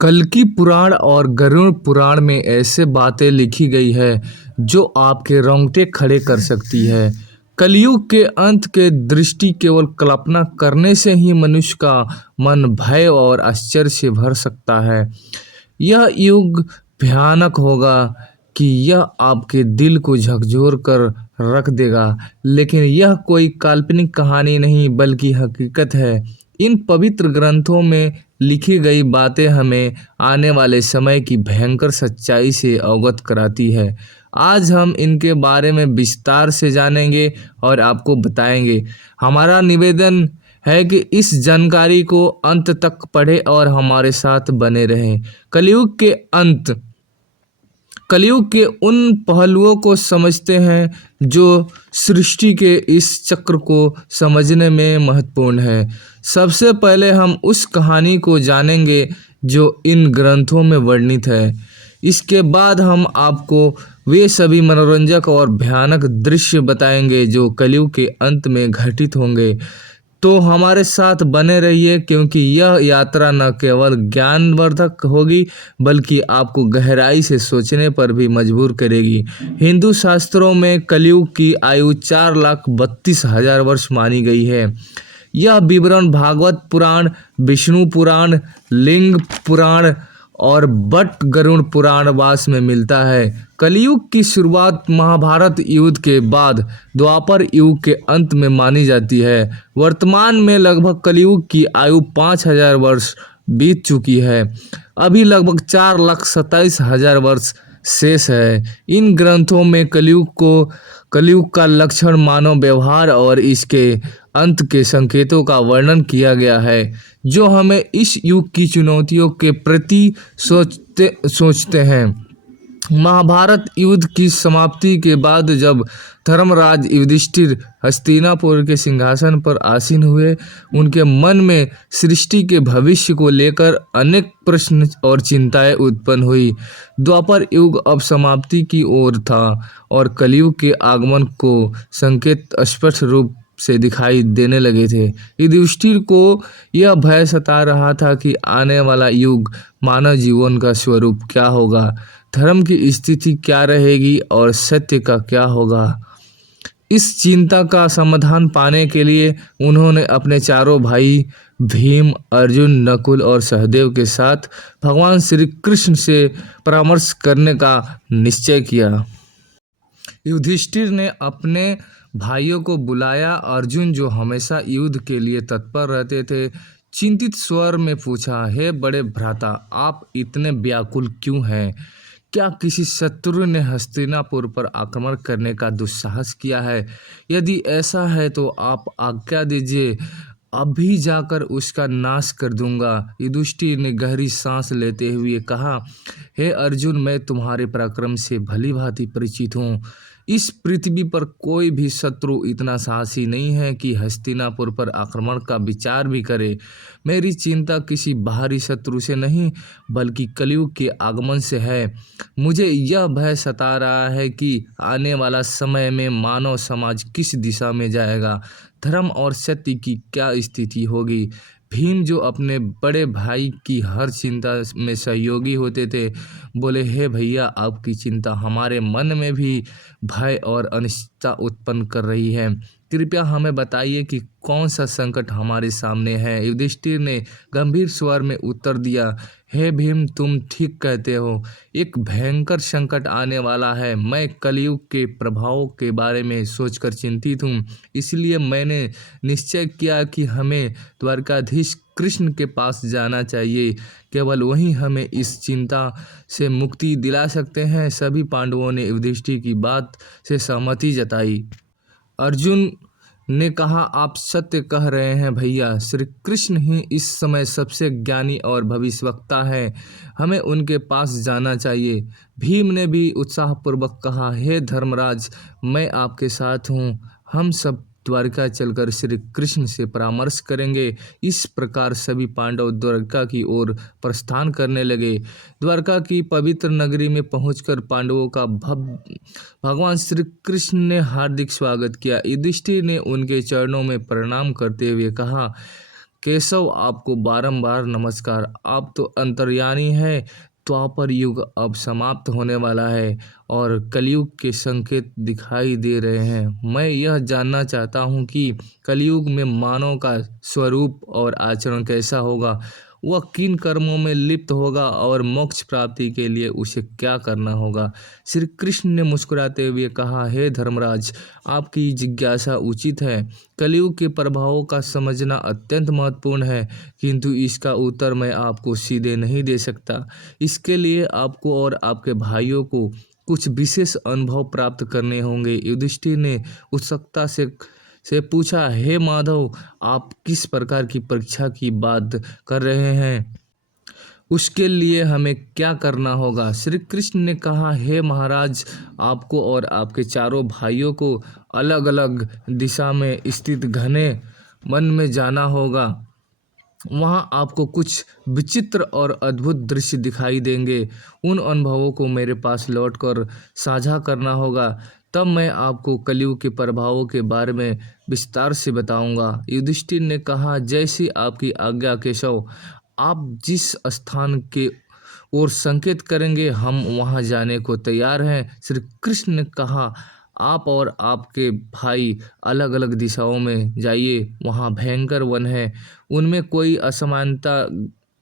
कल्कि पुराण और गरुड़ पुराण में ऐसे बातें लिखी गई है जो आपके रोंगटे खड़े कर सकती है। कलयुग के अंत के दृष्टि केवल कल्पना करने से ही मनुष्य का मन भय और आश्चर्य से भर सकता है। यह युग भयानक होगा कि यह आपके दिल को झकझोर कर रख देगा, लेकिन यह कोई काल्पनिक कहानी नहीं बल्कि हकीकत है। इन पवित्र ग्रंथों में लिखी गई बातें हमें आने वाले समय की भयंकर सच्चाई से अवगत कराती है। आज हम इनके बारे में विस्तार से जानेंगे और आपको बताएंगे। हमारा निवेदन है कि इस जानकारी को अंत तक पढ़ें और हमारे साथ बने रहें। कलयुग के उन पहलुओं को समझते हैं जो सृष्टि के इस चक्र को समझने में महत्वपूर्ण है। सबसे पहले हम उस कहानी को जानेंगे जो इन ग्रंथों में वर्णित है। इसके बाद हम आपको वे सभी मनोरंजक और भयानक दृश्य बताएंगे जो कलयुग के अंत में घटित होंगे। तो हमारे साथ बने रहिए, क्योंकि यह यात्रा न केवल ज्ञानवर्धक होगी बल्कि आपको गहराई से सोचने पर भी मजबूर करेगी। हिंदू शास्त्रों में कलयुग की आयु 4,32,000 वर्ष मानी गई है। यह विवरण भागवत पुराण, विष्णु पुराण, लिंग पुराण और बट गरुड़ पुराण वास में मिलता है। कलयुग की शुरुआत महाभारत युद्ध के बाद द्वापर युग के अंत में मानी जाती है। वर्तमान में लगभग कलयुग की आयु 5,000 वर्ष बीत चुकी है। अभी लगभग 4,27,000 वर्ष शेष है। इन ग्रंथों में कलयुग का लक्षण, मानव व्यवहार और इसके अंत के संकेतों का वर्णन किया गया है, जो हमें इस युग की चुनौतियों के प्रति सोचते हैं। महाभारत युद्ध की समाप्ति के बाद जब धर्मराज युधिष्ठिर हस्तिनापुर के सिंहासन पर आसीन हुए, उनके मन में सृष्टि के भविष्य को लेकर अनेक प्रश्न और चिंताएं उत्पन्न हुई। द्वापर युग अब समाप्ति की ओर था और कलयुग के आगमन को संकेत स्पष्ट रूप से दिखाई देने लगे थे। युधिष्ठिर को यह भय सता रहा था कि आने वाला युग मानव जीवन का स्वरूप क्या होगा, धर्म की स्थिति क्या रहेगी और सत्य का क्या होगा। इस चिंता का समाधान पाने के लिए उन्होंने अपने चारों भाई भीम, अर्जुन, नकुल और सहदेव के साथ भगवान श्री कृष्ण से परामर्श करने का निश्चय किया। युधिष्ठिर ने अपने भाइयों को बुलाया। अर्जुन, जो हमेशा युद्ध के लिए तत्पर रहते थे, चिंतित स्वर में पूछा, हे बड़े भ्राता, आप इतने व्याकुल क्यों हैं? क्या किसी शत्रु ने हस्तिनापुर पर आक्रमण करने का दुस्साहस किया है? यदि ऐसा है तो आप आज्ञा दीजिए, अभी जाकर उसका नाश कर दूंगा। युधिष्ठिर ने गहरी सांस लेते हुए कहा, हे अर्जुन, मैं तुम्हारे पराक्रम से भली भांति परिचित हूँ। इस पृथ्वी पर कोई भी शत्रु इतना साहसी नहीं है कि हस्तिनापुर पर आक्रमण का विचार भी करे। मेरी चिंता किसी बाहरी शत्रु से नहीं बल्कि कलयुग के आगमन से है। मुझे यह भय सता रहा है कि आने वाला समय में मानव समाज किस दिशा में जाएगा, धर्म और सत्य की क्या स्थिति होगी। भीम, जो अपने बड़े भाई की हर चिंता में सहयोगी होते थे, बोले, हे भैया, आपकी चिंता हमारे मन में भी भय और अनिश्चितता उत्पन्न कर रही है। कृपया हमें बताइए कि कौन सा संकट हमारे सामने है। युधिष्ठिर ने गंभीर स्वर में उत्तर दिया, हे भीम, तुम ठीक कहते हो। एक भयंकर संकट आने वाला है। मैं कलयुग के प्रभावों के बारे में सोचकर चिंतित हूँ। इसलिए मैंने निश्चय किया कि हमें द्वारकाधीश कृष्ण के पास जाना चाहिए। केवल वही हमें इस चिंता से मुक्ति दिला सकते हैं। सभी पांडवों ने युधिष्ठिर की बात से सहमति जताई। अर्जुन ने कहा, आप सत्य कह रहे हैं भैया, श्री कृष्ण ही इस समय सबसे ज्ञानी और भविष्यवक्ता है। हमें उनके पास जाना चाहिए। भीम ने भी उत्साहपूर्वक कहा, हे धर्मराज, मैं आपके साथ हूँ। हम सब द्वारका चलकर श्री कृष्ण से परामर्श करेंगे। इस प्रकार सभी पांडव द्वारका की ओर प्रस्थान करने लगे। द्वारका की पवित्र नगरी में पहुंचकर पांडवों का भगवान श्री कृष्ण ने हार्दिक स्वागत किया। युधिष्ठिर ने उनके चरणों में प्रणाम करते हुए कहा, केशव, आपको बारंबार नमस्कार। आप तो अंतर्यामी हैं। द्वापर युग अब समाप्त होने वाला है और कलयुग के संकेत दिखाई दे रहे हैं। मैं यह जानना चाहता हूँ कि कलयुग में मानव का स्वरूप और आचरण कैसा होगा, वह किन कर्मों में लिप्त होगा और मोक्ष प्राप्ति के लिए उसे क्या करना होगा। श्री कृष्ण ने मुस्कुराते हुए कहा, हे धर्मराज, आपकी जिज्ञासा उचित है। कलयुग के प्रभावों का समझना अत्यंत महत्वपूर्ण है, किंतु इसका उत्तर मैं आपको सीधे नहीं दे सकता। इसके लिए आपको और आपके भाइयों को कुछ विशेष अनुभव प्राप्त करने होंगे। युधिष्ठिर ने उत्सुकता से पूछा, हे माधव, आप किस प्रकार की परीक्षा की बात कर रहे हैं? उसके लिए हमें क्या करना होगा? श्री कृष्ण ने कहा, हे महाराज, आपको और आपके चारों भाइयों को अलग अलग दिशा में स्थित घने वन में जाना होगा। वहाँ आपको कुछ विचित्र और अद्भुत दृश्य दिखाई देंगे। उन अनुभवों को मेरे पास लौटकर साझा करना होगा, तब मैं आपको कलयुग के प्रभावों के बारे में विस्तार से बताऊंगा। युधिष्ठिर ने कहा, जैसी आपकी आज्ञा केशव। आप जिस स्थान के ओर संकेत करेंगे, हम वहां जाने को तैयार हैं। श्री कृष्ण ने कहा, आप और आपके भाई अलग अलग दिशाओं में जाइए। वहाँ भयंकर वन है। उनमें कोई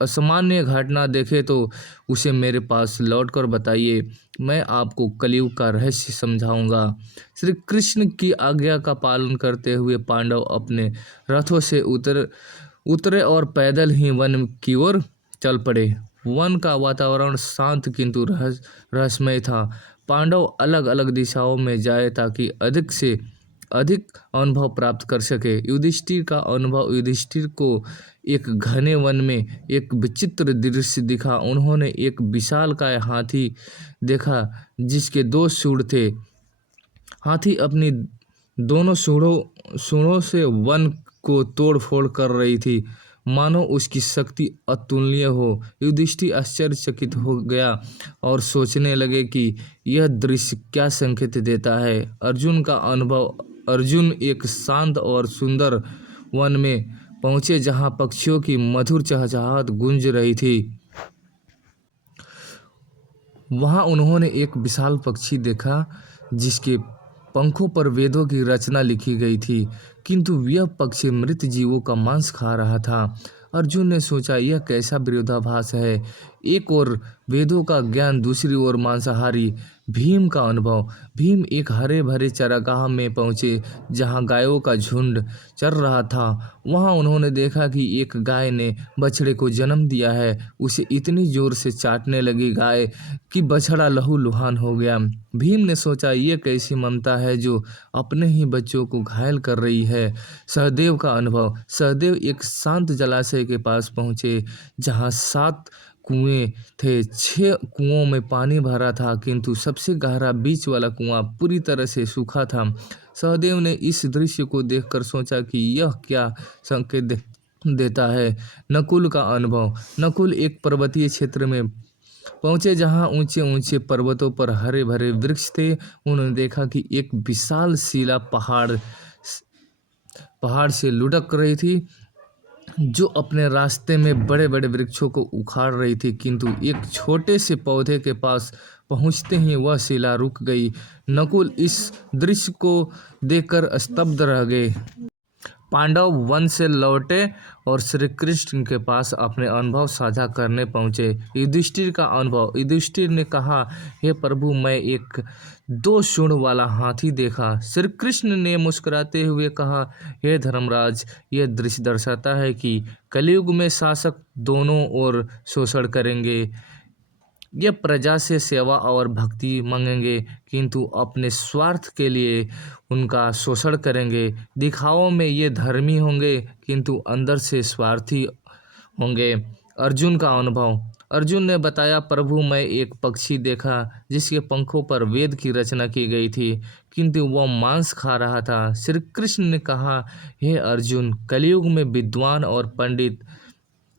असामान्य घटना देखे तो उसे मेरे पास लौटकर बताइए। मैं आपको कलयुग का रहस्य समझाऊंगा। श्री कृष्ण की आज्ञा का पालन करते हुए पांडव अपने रथों से उतरे और पैदल ही वन की ओर चल पड़े। वन का वातावरण शांत किंतु रहस्यमय था। पांडव अलग अलग दिशाओं में जाए ताकि अधिक से अधिक अनुभव प्राप्त कर सके। युधिष्ठिर का अनुभव युधिष्ठिर को एक घने वन में एक विचित्र दृश्य दिखा। उन्होंने एक विशालकाय हाथी देखा जिसके 2 सूंड थे। हाथी अपनी दोनों सूंडों से वन को तोड़ फोड़ कर रही थी, मानो उसकी शक्ति अतुलनीय हो। युधिष्ठिर आश्चर्यचकित हो गया और सोचने लगे कि यह दृश्य क्या संकेत देता है। अर्जुन का अनुभव। अर्जुन एक शांत और सुंदर वन में पहुंचे जहां पक्षियों की मधुर चहचहाहट गूंज रही थी। वहां उन्होंने एक विशाल पक्षी देखा जिसके पंखों पर वेदों की रचना लिखी गई थी, किंतु यह पक्षी मृत जीवों का मांस खा रहा था। अर्जुन ने सोचा, यह कैसा विरोधाभास है। एक ओर वेदों का ज्ञान, दूसरी ओर मांसाहारी। भीम का अनुभव। भीम एक हरे भरे चरागाह में पहुंचे जहां गायों का झुंड चर रहा था। वहां उन्होंने देखा कि एक गाय ने बछड़े को जन्म दिया है। उसे इतनी जोर से चाटने लगी गाय कि बछड़ा लहूलुहान हो गया। भीम ने सोचा, ये कैसी ममता है जो अपने ही बच्चों को घायल कर रही है। सहदेव का अनुभव। सहदेव एक शांत जलाशय के पास पहुंचे जहां 7 कुएं थे। 6 कुओं में पानी भरा था, किंतु सबसे गहरा बीच वाला कुआं पूरी तरह से सूखा था। सहदेव ने इस दृश्य को देखकर सोचा कि यह क्या संकेत देता है। नकुल का अनुभव। नकुल एक पर्वतीय क्षेत्र में पहुंचे जहां ऊंचे ऊंचे पर्वतों पर हरे भरे वृक्ष थे। उन्होंने देखा कि एक विशाल शिला पहाड़ से लुढ़क रही थी, जो अपने रास्ते में बड़े बड़े वृक्षों को उखाड़ रही थी, किंतु एक छोटे से पौधे के पास पहुंचते ही वह शिला रुक गई। नकुल इस दृश्य को देखकर स्तब्ध रह गए। पांडव वन से लौटे और श्री कृष्ण के पास अपने अनुभव साझा करने पहुंचे। युधिष्ठिर का अनुभव। युधिष्ठिर ने कहा, हे प्रभु, मैं एक 2 सूंड वाला हाथी देखा। श्री कृष्ण ने मुस्कुराते हुए कहा, हे धर्मराज, यह दृश्य दर्शाता है कि कलयुग में शासक दोनों ओर शोषण करेंगे। ये प्रजा से सेवा और भक्ति मांगेंगे, किंतु अपने स्वार्थ के लिए उनका शोषण करेंगे। दिखावों में ये धर्मी होंगे, किंतु अंदर से स्वार्थी होंगे। अर्जुन का अनुभव। अर्जुन ने बताया, प्रभु, मैं एक पक्षी देखा जिसके पंखों पर वेद की रचना की गई थी, किंतु वह मांस खा रहा था। श्री कृष्ण ने कहा, हे अर्जुन, कलयुग में विद्वान और पंडित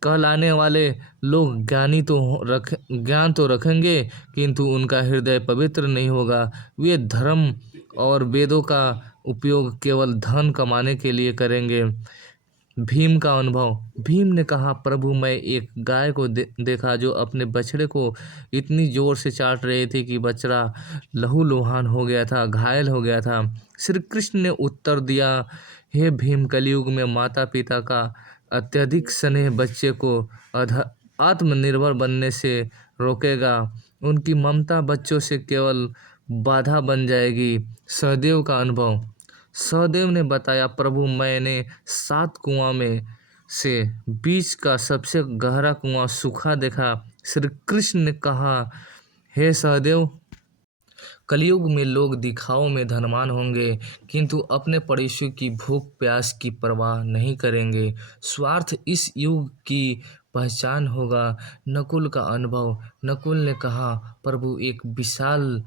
कहलाने वाले लोग ज्ञान तो रखेंगे, किंतु उनका हृदय पवित्र नहीं होगा। वे धर्म और वेदों का उपयोग केवल धन कमाने के लिए करेंगे। भीम का अनुभव। भीम ने कहा, प्रभु मैं एक गाय को देखा जो अपने बछड़े को इतनी जोर से चाट रही थी कि बछड़ा लहूलुहान हो गया था, घायल हो गया था। श्री कृष्ण ने उत्तर दिया, हे भीम, कलयुग में माता पिता का अत्यधिक स्नेह बच्चे को आत्मनिर्भर बनने से रोकेगा। उनकी ममता बच्चों से केवल बाधा बन जाएगी। सहदेव का अनुभव। सहदेव ने बताया, प्रभु मैंने 7 कुआं में से बीच का सबसे गहरा कुआं सूखा देखा। श्री कृष्ण ने कहा, हे सहदेव, कलयुग में लोग दिखाओ में धनवान होंगे किंतु अपने पड़ोसियों की भूख प्यास की परवाह नहीं करेंगे। स्वार्थ इस युग की पहचान होगा। नकुल का अनुभव। नकुल ने कहा, प्रभु एक विशाल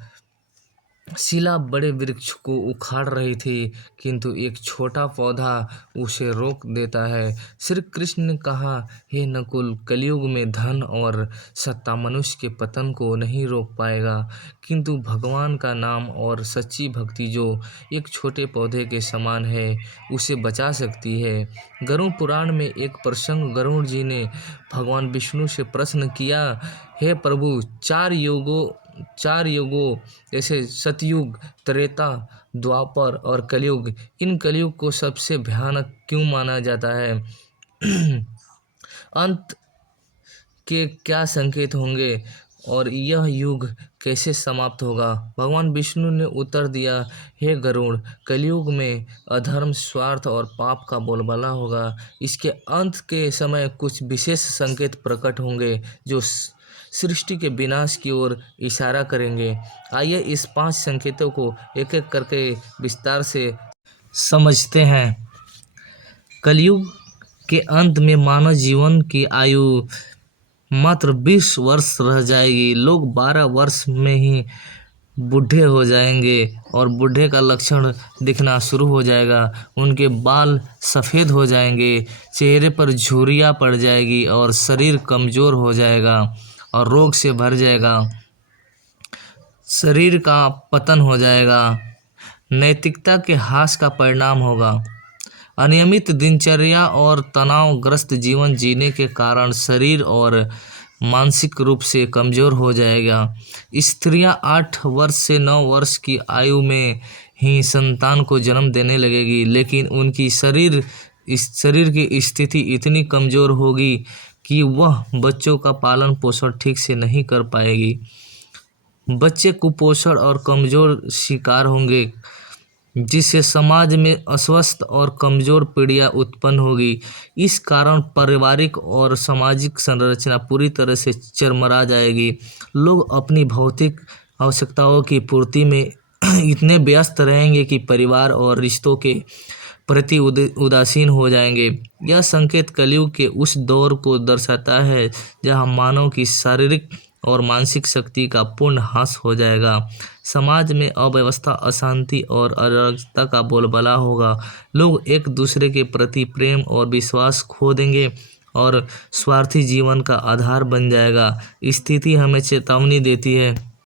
शिला बड़े वृक्ष को उखाड़ रही थी किंतु एक छोटा पौधा उसे रोक देता है। श्री कृष्ण ने कहा, हे नकुल, कलयुग में धन और सत्ता मनुष्य के पतन को नहीं रोक पाएगा किंतु भगवान का नाम और सच्ची भक्ति जो एक छोटे पौधे के समान है उसे बचा सकती है। गरुड़ पुराण में एक प्रसंग, गरुड़ जी ने भगवान विष्णु से प्रश्न किया, हे प्रभु, चार युगों जैसे सतयुग, त्रेता, द्वापर और कलयुग, इन कलयुग को सबसे भयानक क्यों माना जाता है? अंत के क्या संकेत होंगे और यह युग कैसे समाप्त होगा? भगवान विष्णु ने उत्तर दिया, हे गरुड़, कलयुग में अधर्म, स्वार्थ और पाप का बोलबाला होगा। इसके अंत के समय कुछ विशेष संकेत प्रकट होंगे जो सृष्टि के विनाश की ओर इशारा करेंगे। आइए इस 5 संकेतों को एक एक करके विस्तार से समझते हैं। कलयुग के अंत में मानव जीवन की आयु मात्र 20 वर्ष रह जाएगी। लोग 12 वर्ष में ही बूढ़े हो जाएंगे और बूढ़े का लक्षण दिखना शुरू हो जाएगा। उनके बाल सफ़ेद हो जाएंगे, चेहरे पर झुर्रियाँ पड़ जाएगी और शरीर कमज़ोर हो जाएगा और रोग से भर जाएगा। शरीर का पतन हो जाएगा। नैतिकता के ह्रास का परिणाम होगा। अनियमित दिनचर्या और तनावग्रस्त जीवन जीने के कारण शरीर और मानसिक रूप से कमज़ोर हो जाएगा। स्त्रियां 8 वर्ष से 9 वर्ष की आयु में ही संतान को जन्म देने लगेगी, लेकिन उनकी शरीर की स्थिति इतनी कमज़ोर होगी कि वह बच्चों का पालन पोषण ठीक से नहीं कर पाएगी। बच्चे कुपोषण और कमज़ोर शिकार होंगे, जिससे समाज में अस्वस्थ और कमज़ोर पीढ़ियाँ उत्पन्न होगी। इस कारण पारिवारिक और सामाजिक संरचना पूरी तरह से चरमरा जाएगी। लोग अपनी भौतिक आवश्यकताओं की पूर्ति में इतने व्यस्त रहेंगे कि परिवार और रिश्तों के प्रति उदासीन हो जाएंगे। यह संकेत कलयुग के उस दौर को दर्शाता है जहाँ मानव की शारीरिक और मानसिक शक्ति का पूर्ण ह्रास हो जाएगा। समाज में अव्यवस्था, अशांति और अराजकता का बोलबाला होगा। लोग एक दूसरे के प्रति प्रेम और विश्वास खो देंगे और स्वार्थी जीवन का आधार बन जाएगा। स्थिति हमें चेतावनी देती है